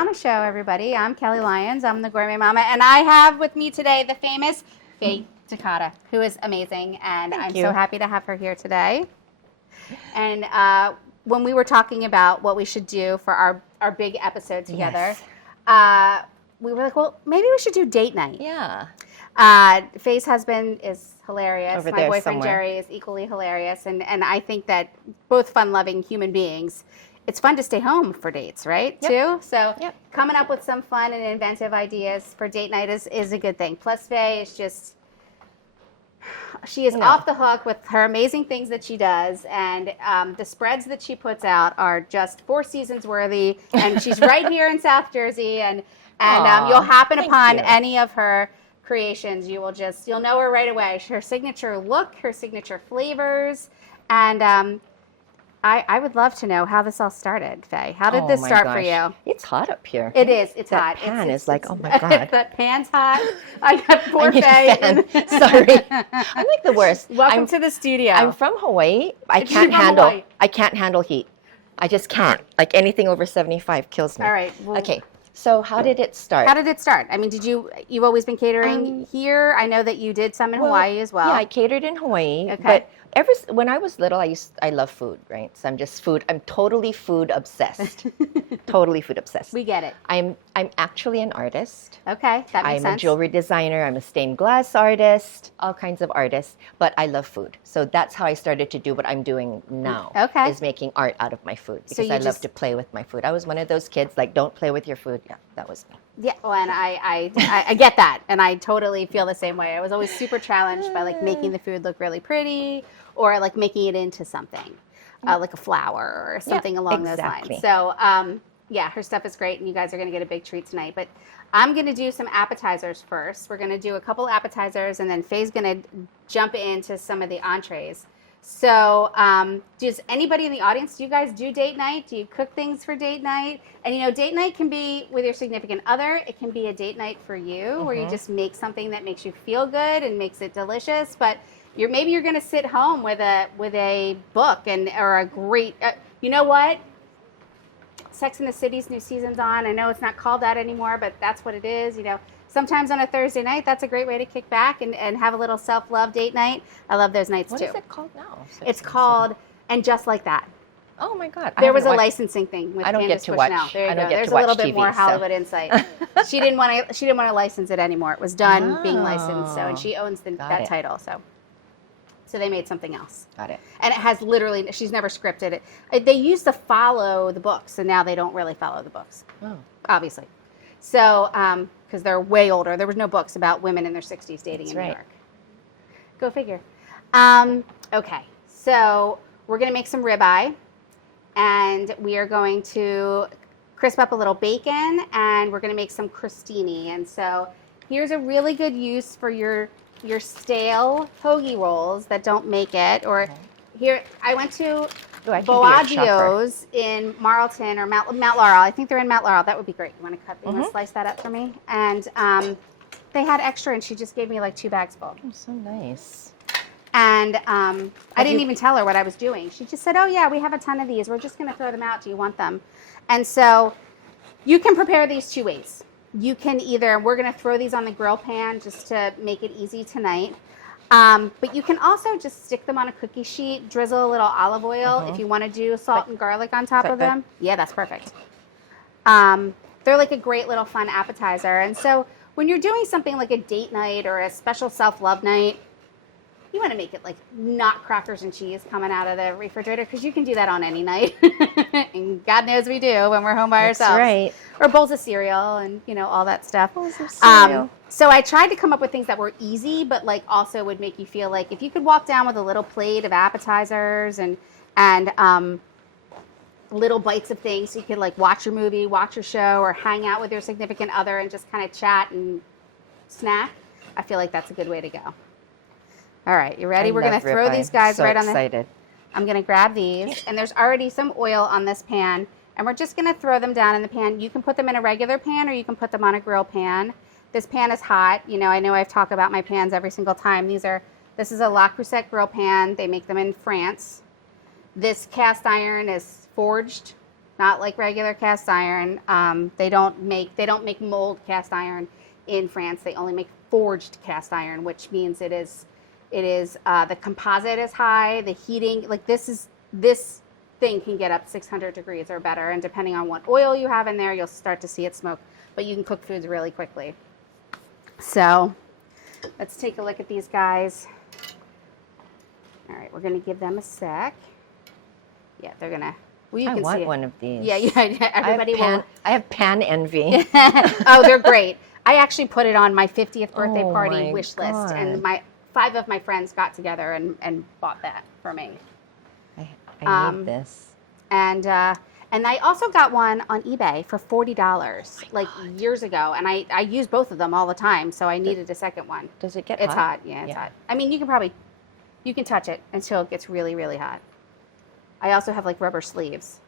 Mama Show, everybody. I'm Kelly Lyons. I'm the Gourmet Mama, and I have with me today the famous Faye Takata, who is amazing, and I'm so happy to have her here today. And when we were talking about what we should do for our big episode together, we were like, well, maybe we should do date night. Yeah. Faye's husband is hilarious. Over My there boyfriend somewhere. Jerry is equally hilarious, and I think that both fun-loving human beings. It's fun to stay home for dates, right? Yep. Too. So coming up with some fun and inventive ideas for date night is a good thing. Plus, Faye is just off the hook with her amazing things that she does, and the spreads that she puts out are just 4 seasons worthy. And she's right here in South Jersey, and you'll happen upon any of her creations, you'll know her right away. Her signature look, her signature flavors, and I would love to know how this all started, Faye. How did this start for you? It's hot up here. It is. It's hot. That pan is like, oh my God. That pan's hot. I got poor Faye. Sorry. I'm like the worst. Welcome to the studio. I'm from Hawaii. I can't handle heat. I just can't. Like anything over 75 kills me. All right. Well, okay. So how did it start? I mean, you've always been catering here? I know that you did some in Hawaii as well. Yeah, I catered in Hawaii. Okay. But when I was little, I love food, right? So I'm totally food obsessed. Totally food obsessed. We get it. I'm actually an artist. Okay, that makes sense. I'm a jewelry designer. I'm a stained glass artist, all kinds of artists. But I love food. So that's how I started to do what I'm doing now. Okay. Is making art out of my food. Because I love to play with my food. I was one of those kids, like, don't play with your food. Yeah, that was me. Yeah, well, and I get that. And I totally feel the same way. I was always super challenged by, like, making the food look really pretty or, like, making it into something, like a flower or something along those lines. So, her stuff is great, and you guys are going to get a big treat tonight. But I'm going to do some appetizers first. We're going to do a couple appetizers, and then Faye's going to jump into some of the entrees. So does anybody in the audience, do you guys do date night? Do you cook things for date night? And, date night can be with your significant other. It can be a date night for you where you just make something that makes you feel good and makes it delicious. But maybe you're going to sit home with a book or a great, you know what? Sex and the City's new season's on. I know it's not called that anymore, but that's what it is. Sometimes on a Thursday night, that's a great way to kick back and have a little self-love date night. I love those nights too. What is it called now? It's called And Just Like That. Oh my God. There was a licensing thing with I don't Candace get to watch. Bushnell. There you go. I don't get There's to watch a little bit TV, more Hollywood insight. She didn't want to license it anymore. It was done being licensed, and she owns that title. So they made something else. Got it. And it has literally, she's never scripted it. They used to follow the books, and now they don't really follow the books, obviously. So, because they're way older. There was no books about women in their 60s dating in New York. Go figure. Okay, so we're going to make some ribeye, and we are going to crisp up a little bacon, and we're going to make some crostini. And so here's a really good use for your stale hoagie rolls that don't make it. Or here, I went to Boaggio's in Marlton or Mount Laurel. I think they're in Mount Laurel. That would be great. You want to slice that up for me? And they had extra, and she just gave me like 2 bags full. Oh, so nice. And I didn't even tell her what I was doing. She just said, oh, yeah, we have a ton of these. We're just going to throw them out. Do you want them? And so you can prepare these 2 ways. You can we're going to throw these on the grill pan just to make it easy tonight. But you can also just stick them on a cookie sheet, drizzle a little olive oil if you want to do salt and garlic on top of them. Yeah, that's perfect. They're like a great little fun appetizer. And so when you're doing something like a date night or a special self-love night, you want to make it like not crackers and cheese coming out of the refrigerator, because you can do that on any night. And God knows we do when we're home by ourselves. Right. Or bowls of cereal and, all that stuff. Bowls of cereal. So I tried to come up with things that were easy, but like also would make you feel like if you could walk down with a little plate of appetizers and little bites of things, so you could like watch your movie, watch your show, or hang out with your significant other and just kind of chat and snack. I feel like that's a good way to go. All right, you ready? We're going to throw these guys right on the... Excited. I'm going to grab these, and there's already some oil on this pan, and we're just going to throw them down in the pan. You can put them in a regular pan, or you can put them on a grill pan. This pan is hot. I know I've talked about my pans every single time. This is a Le Creuset grill pan. They make them in France. This cast iron is forged not like regular cast iron. They don't make mold cast iron in France. They only make forged cast iron, which means it is the composite is high, the heating, like this thing can get up 600 degrees or better, and depending on what oil you have in there, you'll start to see it smoke, but you can cook foods really quickly. So let's take a look at these guys. All right, we're gonna give them a sec. Yeah, they're gonna, well, you I can want see it. one of these. Yeah, everybody will. I have pan envy. Oh, they're great. I actually put it on my 50th birthday Oh party my wish list, God. and 5 of my friends got together and bought that for me. I need this. And I also got one on eBay for $40, like years ago, and I use both of them all the time, so I needed a second one. Does it get It's hot? hot, yeah, it's hot. I mean, you can touch it until it gets really, really hot. I also have like rubber sleeves.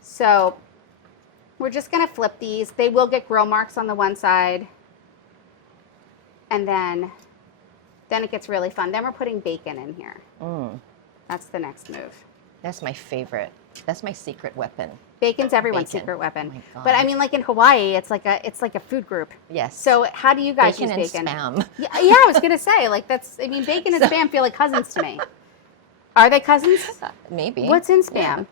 So we're just gonna flip these. They will get grill marks on the one side, and then it gets really fun. Then we're putting bacon in here. That's the next move. That's my favorite. That's my secret weapon. Bacon's everyone's Bacon. secret weapon. Oh my God. But I mean, like in Hawaii, it's like a food group. Yes. So how do you guys bacon use bacon? and spam. Yeah, I was gonna say bacon and spam feel like cousins to me. Are they cousins? Maybe. What's in spam?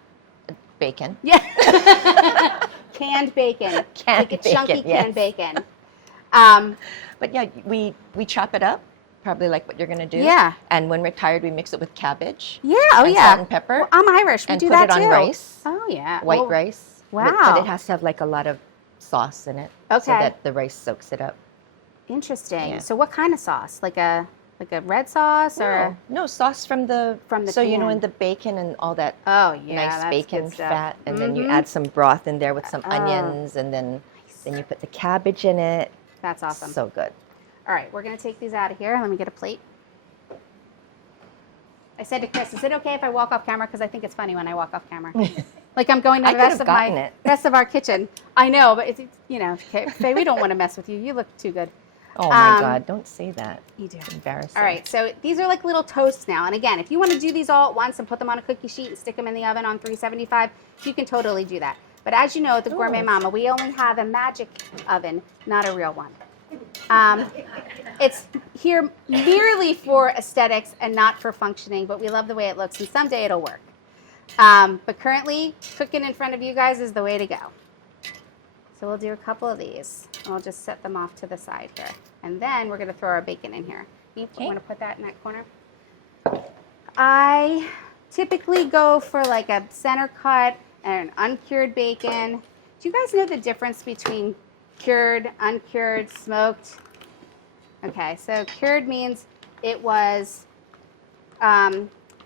Yeah. Bacon. Yeah. Canned bacon. Canned like a chunky bacon, yes. canned bacon. But yeah, we chop it up, probably like what you're gonna do. Yeah. And when we're tired, we mix it with cabbage. Yeah. Oh and yeah. Salt and pepper. Well, I'm Irish. We and do put that it on too. rice. Oh yeah. White Well, rice. Wow. But it has to have like a lot of sauce in it. Okay. So that the rice soaks it up. Interesting. Yeah. So what kind of sauce? Like a red sauce or? No, sauce from the So you know, can. in the bacon and all that Oh yeah. nice that's bacon good stuff. fat, and then you Mhm. add some broth in there with some Oh. onions, and then you put the cabbage in it. That's awesome. So good. All right, we're gonna take these out of here. Let me get a plate. I said to Chris, "Is it okay if I walk off camera? Because I think it's funny when I walk off camera, like I'm going to I the could rest have of gotten it. rest of our kitchen." I know, but it's Faye, we don't want to mess with you. You look too good. Oh my God! Don't say that. You do. It's embarrassing. All right, so these are like little toasts now. And again, if you want to do these all at once and put them on a cookie sheet and stick them in the oven on 375, you can totally do that. But as you know, at the Gourmet Mama, we only have a magic oven, not a real one. It's here merely for aesthetics and not for functioning, but we love the way it looks, and someday it'll work. But currently, cooking in front of you guys is the way to go. So we'll do a couple of these, and we'll just set them off to the side here. And then we're going to throw our bacon in here. You want to put that in that corner? I typically go for like a center cut and an uncured bacon. Do you guys know the difference between cured, uncured, smoked? Okay, so cured means it was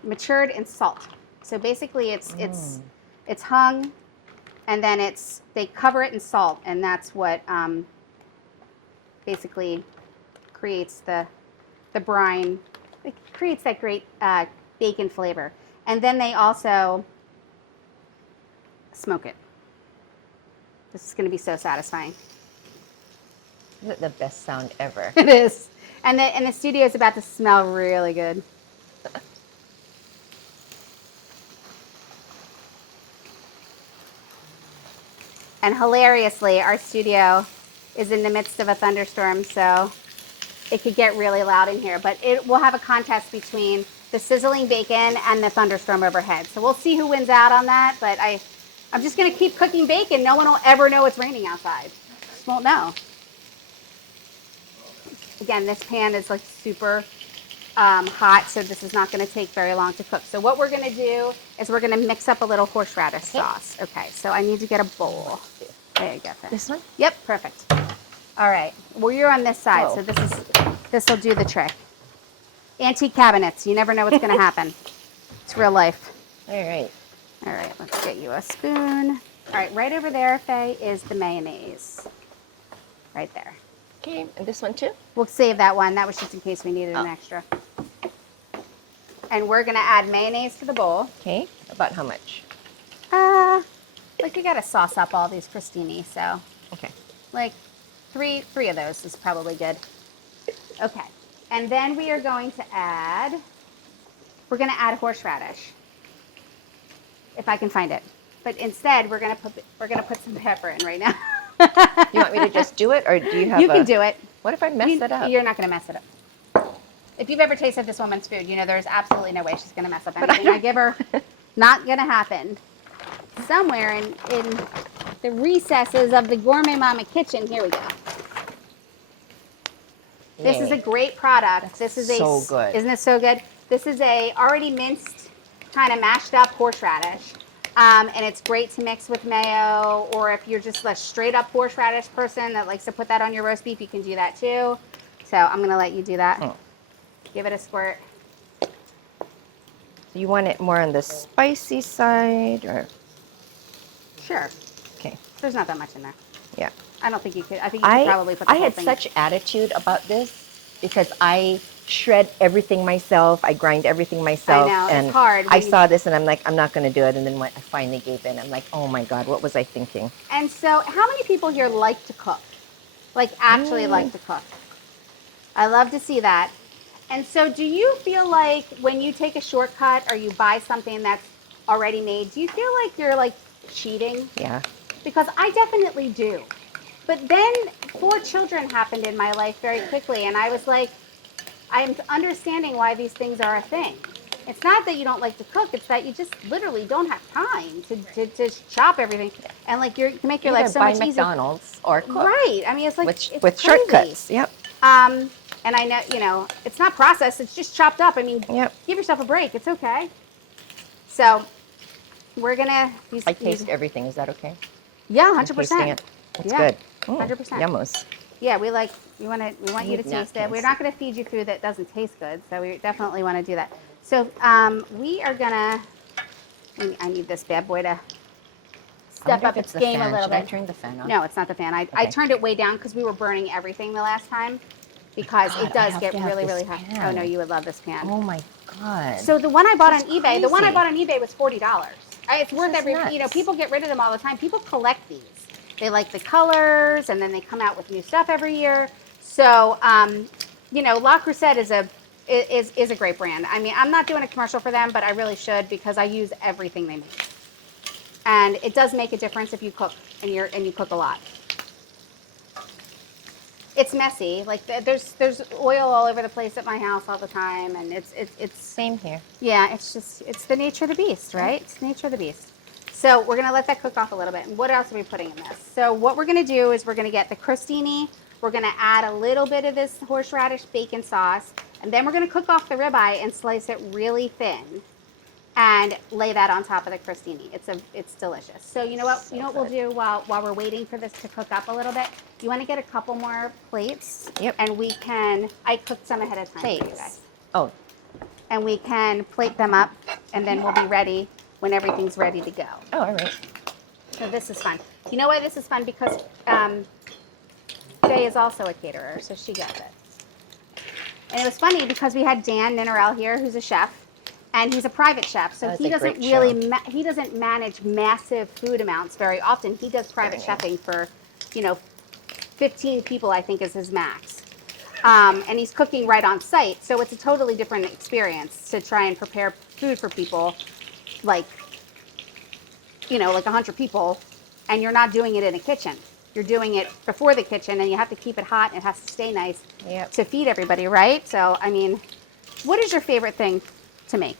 matured in salt. So basically it's hung, and then they cover it in salt, and that's what basically creates the brine. It creates that great bacon flavor. And then they also smoke it. This is going to be so satisfying. Isn't it the best sound ever? It is. And the studio is about to smell really good. And hilariously, our studio is in the midst of a thunderstorm, so it could get really loud in here. But it will have a contest between the sizzling bacon and the thunderstorm overhead. So we'll see who wins out on that. But I'm just going to keep cooking bacon. No one will ever know it's raining outside. Just won't know. Again, this pan is like super hot, so this is not going to take very long to cook. So what we're going to do is we're going to mix up a little horseradish sauce. Okay, so I need to get a bowl. There you go. This one? Yep, perfect. All right. Well, you're on this side, Oh. so this will do the trick. Antique cabinets. You never know what's going to happen. It's real life. All right. All right, let's get you a spoon. All right, right over there, Faye, is the mayonnaise. Right there. Okay, and this one too? We'll save that one. That was just in case we needed an extra. And we're going to add mayonnaise to the bowl. Okay, about how much? Like we got to sauce up all these crostini, so Okay. like three of those is probably good. Okay, and then we are going to add horseradish, if I can find it. but instead we're gonna put some pepper in right now. You want me to just do it, or do you have? You can do it. What if I mess it up? You're not gonna mess it up. If you've ever tasted this woman's food, you know there's absolutely no way she's gonna mess up anything I give her. Not gonna happen. Somewhere in the recesses of the Gourmet Mama kitchen, here we go. This is a great product. This is so good. Isn't it so good? This is a already minced, kind of mashed up horseradish. And it's great to mix with mayo, or if you're just a straight up horseradish person that likes to put that on your roast beef, you can do that too. So I'm going to let you do that. Oh. Give it a squirt. You want it more on the spicy side, or? Sure. Okay. There's not that much in there. Yeah. I don't think you could. I think you could probably put the I whole had thing. such attitude about this because I shred everything myself. I grind everything myself. I know, and it's hard. I saw this and I'm like, I'm not going to do it. And then when I finally gave in, I'm like, oh my God, what was I thinking? And so how many people here like to cook? Like actually like to cook? I love to see that. And so do you feel like when you take a shortcut or you buy something that's already made, do you feel like you're like cheating? Yeah. Because I definitely do. But then 4 children happened in my life very quickly, and I was like, I'm understanding why these things are a thing. It's not that you don't like to cook, it's that you just literally don't have time to chop everything. And like you make your life so much easier. McDonald's or cook. Right. I mean, it's like it's with crazy. shortcuts. Yep. And I know, it's not processed, it's just chopped up. I mean, Yep. give yourself a break. It's okay. So we're gonna I taste everything. Is that okay? Yeah, I'm tasting 100%. it. It's good. 100%. Yummos. Yeah, we want you to taste it. napkins. We're not going to feed you food that doesn't taste good, so we definitely want to do that. So we are gonna. I need this bad boy to step up its game a little Should I bit. turn the fan on? No, it's not the fan. I turned it way down because we were burning everything the last time. Because God, it does I have get to have really, this really hot. pan. Oh no, you would love this pan. Oh my God. So the one I bought on That's eBay, the one I crazy. bought on eBay was $40. It's worth is every. nuts. People get rid of them all the time. People collect these. They like the colors, and then they come out with new stuff every year. So, La Crusade is a great brand. I mean, I'm not doing a commercial for them, but I really should because I use everything they make, and it does make a difference if you cook and you cook a lot. It's messy. Like there's oil all over the place at my house all the time, and it's Same here. yeah. It's the nature of the beast, right? It's the nature of the beast. So we're gonna let that cook off a little bit. And what else are we putting in this? So what we're gonna do is we're gonna get the crostini. We're gonna add a little bit of this horseradish bacon sauce, and then we're gonna cook off the ribeye and slice it really thin, and lay that on top of the crostini. It's delicious. So you know what? So You know what we'll do while we're waiting for this to cook up a little bit. You want to get a couple more plates? Yep. And I cooked some ahead of time for you Plates. guys. Oh, And we can plate them up, and then we'll be ready when everything's ready to go. oh, all right. So this is fun. You know why this is fun? Because Faye is also a caterer, so she gets it. And it was funny because we had Dan Ninarel here, who's a chef, and he's a private chef, so That's he a doesn't great really he doesn't manage massive food amounts very often. He does private chefing for, 15 people, I think, is his max. And he's cooking right on site, so it's a totally different experience to try and prepare food for people, like 100 people, and you're not doing it in a kitchen. You're doing it before the kitchen, and you have to keep it hot, and it has to stay nice Yep. to feed everybody, right? So, I mean, what is your favorite thing to make?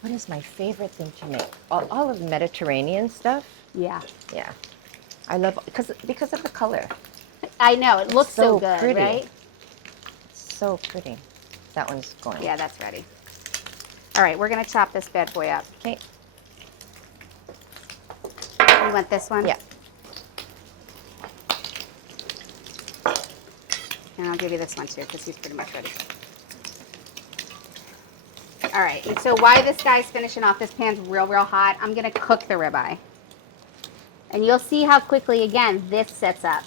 What is my favorite thing to make? All of the Mediterranean stuff. Yeah. Yeah. I love because of the color. I know, it looks so so good, pretty. right? It's so pretty. That one's going. Yeah, that's ready. All right, we're going to chop this bad boy up. Okay. You want this one? Yeah. And I'll give you this one too, because he's pretty much ready. All right, and so while this guy's finishing off, this pan's real hot, I'm going to cook the ribeye. And you'll see how quickly, again, this sets up.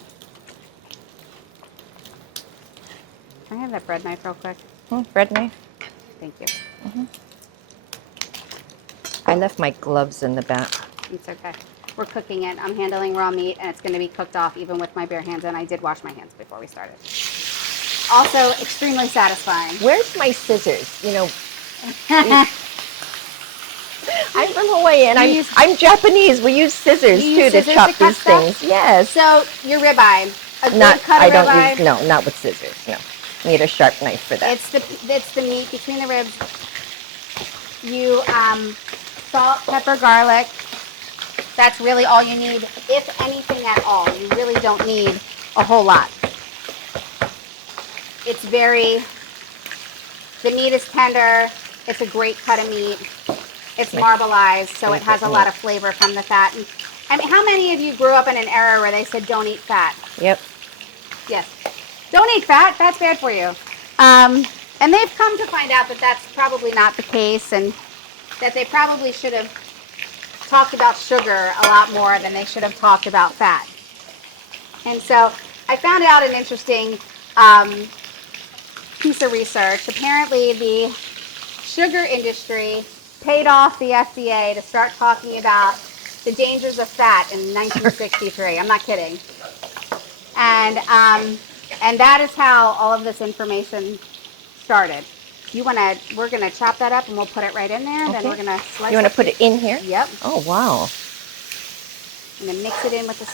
Can I have that bread knife real quick? Bread knife. Thank you. I left my gloves in the back. It's okay. We're cooking it. I'm handling raw meat, and it's going to be cooked off even with my bare hands, and I did wash my hands before we started. Also, extremely satisfying. Where's my scissors? I I'm from Hawaii and You I'm Japanese. We use scissors You too use to scissors chop to cut these stuff? things. Yes. So your ribeye, a good Not, cut I of don't ribeye. use, no, not with scissors. No. Need a sharp knife for that. It's the meat between the ribs. You salt, pepper, garlic. That's really all you need, if anything at all. You really don't need a whole lot. It's the meat is tender. It's a great cut of meat. It's marbleized, so it has a lot of flavor from the fat. And, I mean, how many of you grew up in an era where they said don't eat fat? Yep. Yes. Don't eat fat. That's bad for you. And they've come to find out that that's probably not the case, and that they probably should have talked about sugar a lot more than they should have talked about fat. And so I found out an interesting piece of research. Apparently the sugar industry paid off the FDA to start talking about the dangers of fat in 1963. I'm not kidding. And that is how all of this information started. We're gonna chop that up and we'll put it right in there. Okay. Then we're gonna slice. You want to put it in here? Yep. Oh, wow. And then mix it in with this.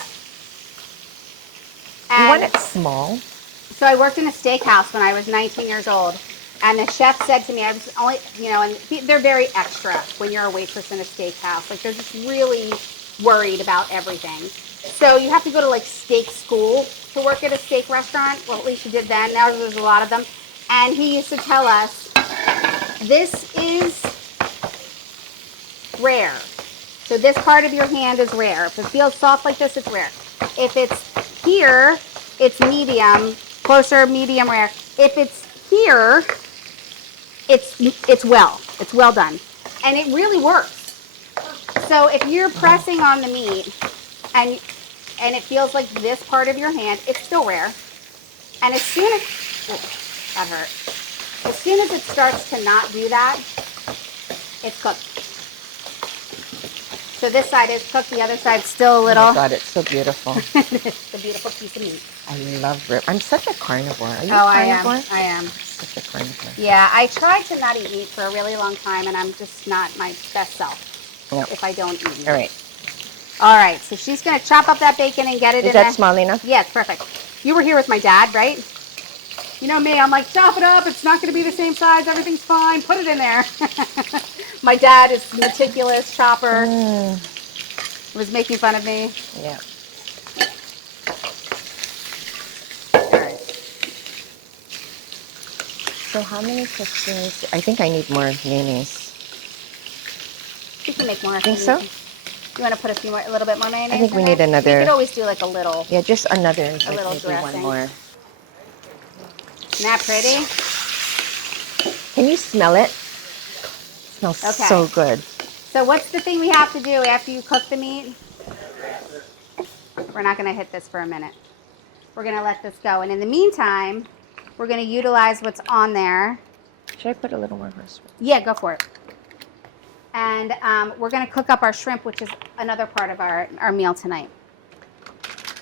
You want it small? So I worked in a steakhouse when I was 19 years old, and the chef said to me, I was only, and they're very extra when you're a waitress in a steakhouse. Like, they're just really worried about everything. So you have to go to, like, steak school to work at a steak restaurant. Well, at least you did then. Now there's a lot of them. And he used to tell us, this is rare. So this part of your hand is rare. If it feels soft like this, it's rare. If it's here, it's medium, closer, medium rare. If it's here, it's well done. And it really works. So if you're pressing on the meat and it feels like this part of your hand, it's still rare. And as soon as, that hurt. As soon as it starts to not do that, it's cooked. So this side is cooked, the other side's still a little. Oh my God, it's so beautiful. It's a beautiful piece of meat. I love rib. I'm such a carnivore. Are you Oh, a carnivore? I am. Such a carnivore. Yeah, I tried to not eat meat for a really long time, and I'm just not my best self if I don't eat meat. All right. All right, so she's going to chop up that bacon and get it in there. Is that small enough? Yes, perfect. You were here with my dad, right? You know me, I'm like, chop it up. It's not going to be the same size. Everything's fine. Put it in there. My dad is meticulous chopper. Was making fun of me. Yeah. All right. So how many fixins? I think I need more mayonnaise. You can make more. Think so? You want to put a little bit more mayonnaise? I think we in need there? another. You could always do like a little. Yeah, just another. A little maybe dressing. one more. Isn't that pretty? Can you smell it? It smells so good. So what's the thing we have to do after you cook the meat? We're not going to hit this for a minute. We're going to let this go. And in the meantime, we're going to utilize what's on there. Should I put a little more first? Yeah, go for it. And we're going to cook up our shrimp, which is another part of our meal tonight.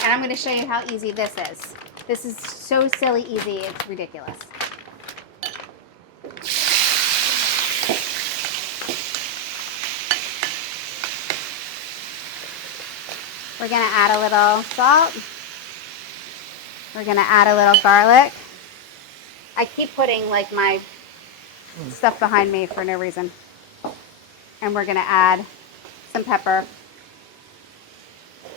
And I'm going to show you how easy this is. This is so silly easy, it's ridiculous. We're going to add a little salt. We're going to add a little garlic. I keep putting like my stuff behind me for no reason. And we're going to add some pepper.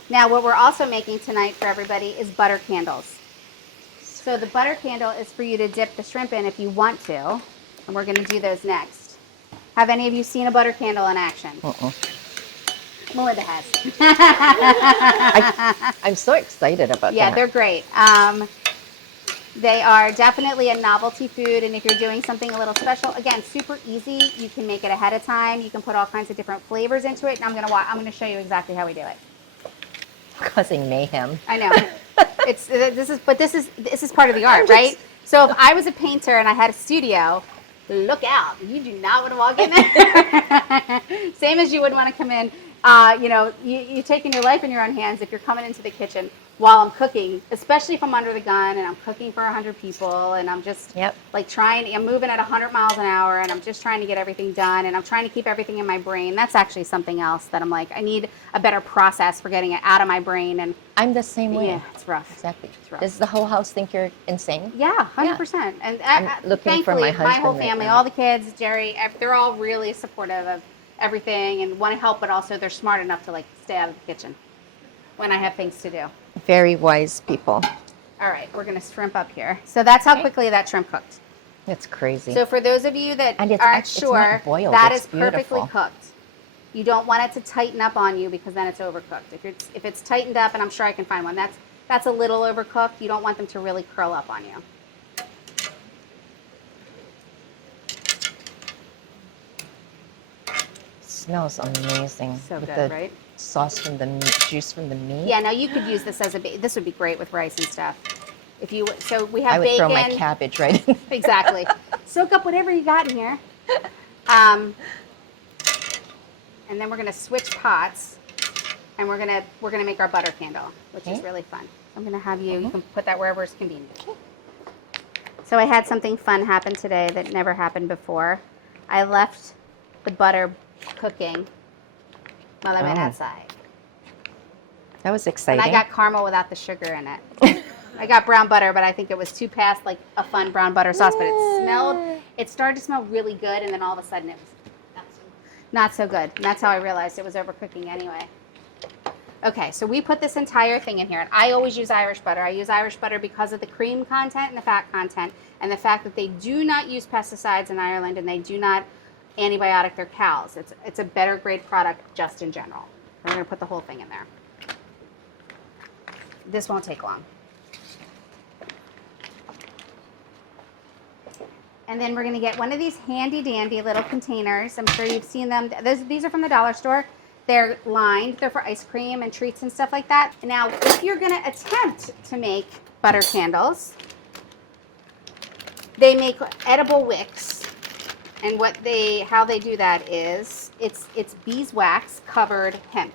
Now what we're also making tonight for everybody is butter candles. So the butter candle is for you to dip the shrimp in if you want to. And we're going to do those next. Have any of you seen a butter candle in action? Melinda has. I'm so excited about that. Yeah, they're great. They are definitely a novelty food, and if you're doing something a little special, again, super easy. You can make it ahead of time. You can put all kinds of different flavors into it. And I'm going to show you exactly how we do it. Causing mayhem. I know. This is part of the art, right? So if I was a painter and I had a studio, look out. You do not want to walk in there. Same as you wouldn't want to come in You're taking your life in your own hands if you're coming into the kitchen while I'm cooking, especially if I'm under the gun and I'm cooking for 100 people and I'm just I'm moving at 100 miles an hour and I'm just trying to get everything done and I'm trying to keep everything in my brain. That's actually something else that I'm like, I need a better process for getting it out of my brain. And I'm the same way. Yeah, it's rough. Exactly. It's rough. Does the whole house think you're insane? Yeah, 100%. And I'm looking for my husband my whole right family, now. all the kids, Jerry, they're all really supportive of everything and want to help, but also they're smart enough to like stay out of the kitchen when I have things to do. Very wise people. All right, we're going to shrimp up here. So that's how quickly that shrimp cooked. That's crazy. So for those of you that aren't it's sure, not boiled, that it's is perfectly beautiful. cooked. You don't want it to tighten up on you because then it's overcooked. If it's tightened up, and I'm sure I can find one, that's a little overcooked. You don't want them to really curl up on you. Smells amazing. So with good, the right? Sauce from the meat, juice from the meat. Yeah, now you could use this as this would be great with rice and stuff. So we have I would bacon. throw my cabbage right in. Exactly. Soak up whatever you got in here. And then we're gonna switch pots, and we're gonna make our butter candle, which is really fun. I'm gonna have you. You can put that wherever it's convenient. Okay. So I had something fun happen today that never happened before. I left the butter cooking while I went outside. That was exciting. And I got caramel without the sugar in it. I got brown butter, but I think it was too past like a fun brown butter sauce. But it started to smell really good, and then all of a sudden it was not so good. And that's how I realized it was overcooking anyway. Okay, so we put this entire thing in here, and I always use Irish butter. I use Irish butter because of the cream content and the fat content, and the fact that they do not use pesticides in Ireland, and they do not antibiotic their cows. It's a better grade product just in general. We're going to put the whole thing in there. This won't take long. And then we're going to get one of these handy dandy little containers. I'm sure you've seen them. These are from the dollar store. They're lined. They're for ice cream and treats and stuff like that. Now, if you're going to attempt to make butter candles, they make edible wicks. And how they do that is it's beeswax covered hemp.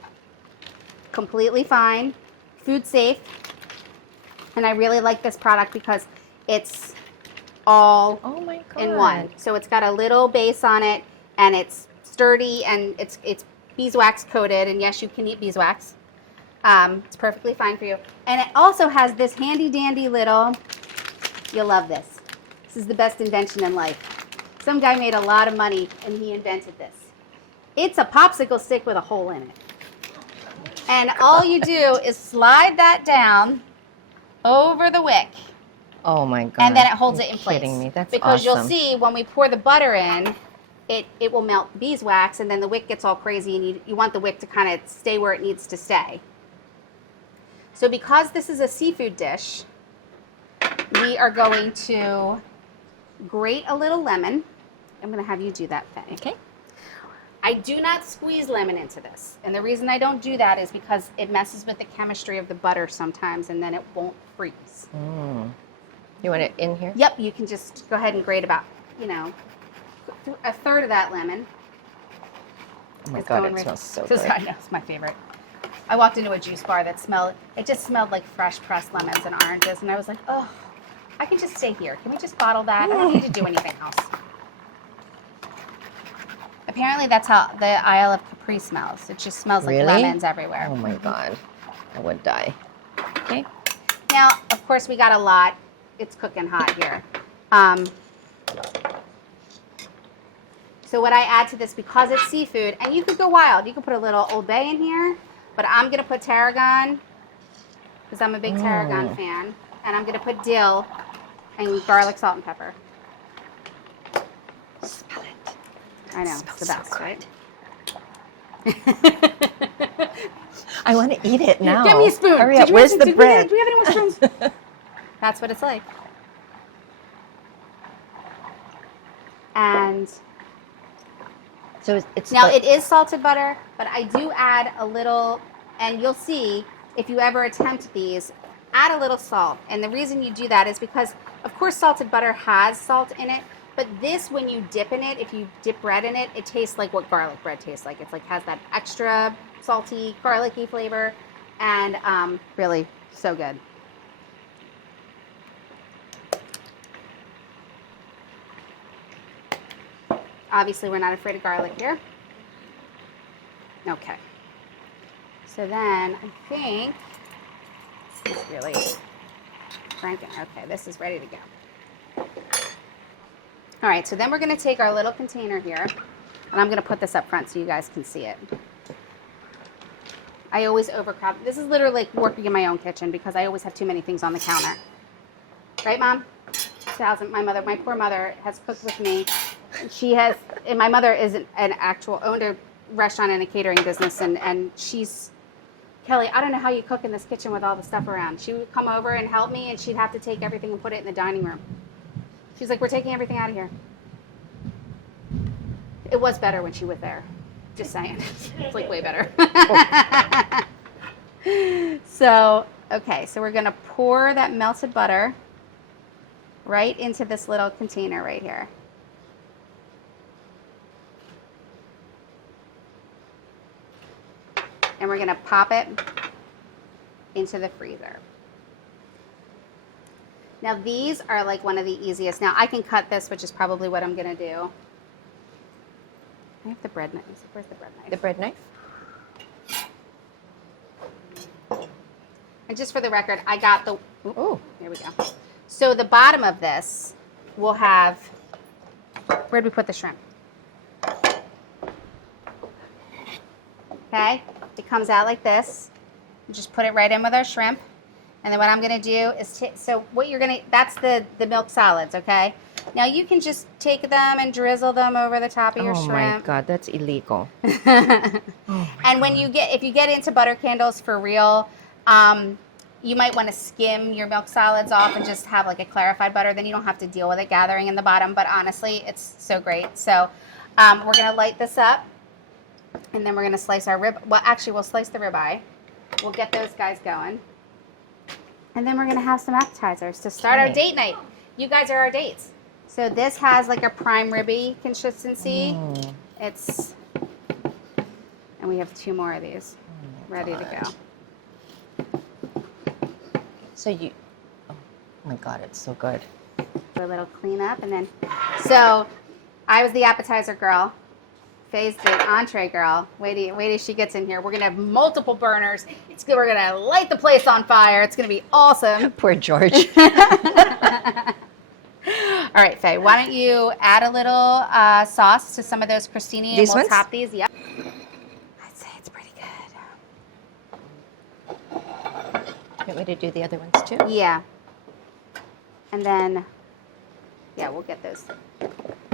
Completely fine, food safe. And I really like this product because it's all in one. So it's got a little base on it, and it's sturdy, and it's beeswax coated. And yes, you can eat beeswax. It's perfectly fine for you. And it also has this handy dandy little. You'll love this. This is the best invention in life. Some guy made a lot of money, and he invented this. It's a popsicle stick with a hole in it. And all you do is slide that down over the wick. Oh my God. And then it holds it in place. Kidding me. That's because awesome. You'll see when we pour the butter in, it will melt the beeswax, and then the wick gets all crazy, and you want the wick to kind of stay where it needs to stay. So because this is a seafood dish, we are going to grate a little lemon. I'm going to have you do that, Faye. Okay. I do not squeeze lemon into this. And the reason I don't do that is because it messes with the chemistry of the butter sometimes, and then it won't freeze. You want it in here? Yep, you can just go ahead and grate about, a third of that lemon. Oh my God, it smells so good. I know, it's my favorite. I walked into a juice bar that just smelled like fresh pressed lemons and oranges, and I was like, oh, I can just stay here. Can we just bottle that? I don't need to do anything else. Apparently that's how the Isle of Capri smells. It just smells like lemons everywhere. Oh my God, I would die. Okay. Now, of course, we got a lot. It's cooking hot here. So what I add to this, because it's seafood, and you could go wild. You could put a little Old Bay in here, but I'm going to put tarragon because I'm a big tarragon fan. And I'm going to put dill and garlic, salt, and pepper. Smell it. I know, it's the best, so right? I want to eat it now. Give me a spoon. Hurry up. Where's the bread? Do we have any more spoons? That's what it's like. And so it's now it is salted butter, but I do add a little, and you'll see if you ever attempt these, add a little salt. And the reason you do that is because, of course, salted butter has salt in it, But this, when you dip in it, if you dip bread in it, it tastes like what garlic bread tastes like. It's like has that extra salty, garlicky flavor, and really so good. Obviously, we're not afraid of garlic here. Okay. So then I think it's really cranking. Okay, this is ready to go. All right, so then we're going to take our little container here, and I'm going to put this up front so you guys can see it. I always overcrowd. This is literally like working in my own kitchen because I always have too many things on the counter. Right, Mom? My poor mother has cooked with me. She has, and my mother is owned a restaurant and a catering business, and she's, Kelly, I don't know how you cook in this kitchen with all the stuff around. She would come over and help me, and she'd have to take everything and put it in the dining room. She's like, we're taking everything out of here. It was better when she was there. Just saying. It's like way better. So, okay, so we're going to pour that melted butter right into this little container right here. And we're going to pop it into the freezer. Now these are like one of the easiest. Now I can cut this, which is probably what I'm going to do. I have the bread knife. Where's the bread knife? The bread knife? And just for the record, I got the, oh, here we go. So the bottom of this will have, where'd we put the shrimp? Okay, it comes out like this. You just put it right in with our shrimp. And then what I'm going to do is, so what you're going to, that's the milk solids, okay? Now you can just take them and drizzle them over the top of your shrimp. Oh my God, that's illegal. And when you get, if you get into butter candles for real, you might want to skim your milk solids off and just have like a clarified butter. Then you don't have to deal with it gathering in the bottom. But honestly, it's so great. So we're going to light this up. And then we're going to slice our rib. Well, actually, we'll slice the ribeye. We'll get those guys going. And then we're going to have some appetizers to start our date night. You guys are our dates. So this has like a prime ribby consistency. It's, and we have 2 more of these ready to go. So you, oh my God, it's so good. Do a little cleanup and then, so I was the appetizer girl. Faye's the entree girl. Wait till she gets in here. We're gonna have multiple burners. It's good. We're gonna light the place on fire. It's gonna be awesome. Poor George. All right, Faye. Why don't you add a little sauce to some of those crostini, and we'll top these. Yep. I'd say it's pretty good. Want me to do the other ones too? Yeah. And then, yeah, we'll get those.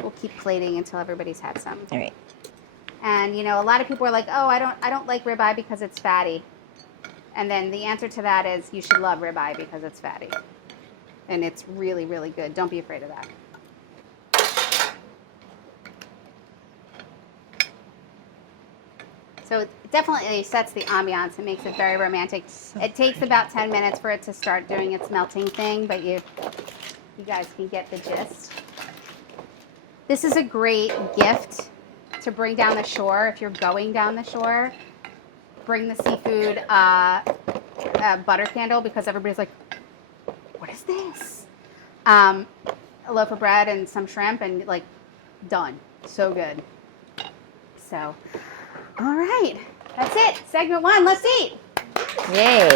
We'll keep plating until everybody's had some. All right. And you know, a lot of people are like, "Oh, I don't like ribeye because it's fatty." And then the answer to that is you should love ribeye because it's fatty. And it's really, really good. Don't be afraid of that. So it definitely sets the ambiance. It makes it very romantic. It takes about 10 minutes for it to start doing its melting thing, but you guys can get the gist. This is a great gift to bring down the shore. If you're going down the shore, bring the seafood butter candle because everybody's like, what is this? A loaf of bread and some shrimp and like done. So good. So, all right. That's it. Segment 1. Let's eat. Yay.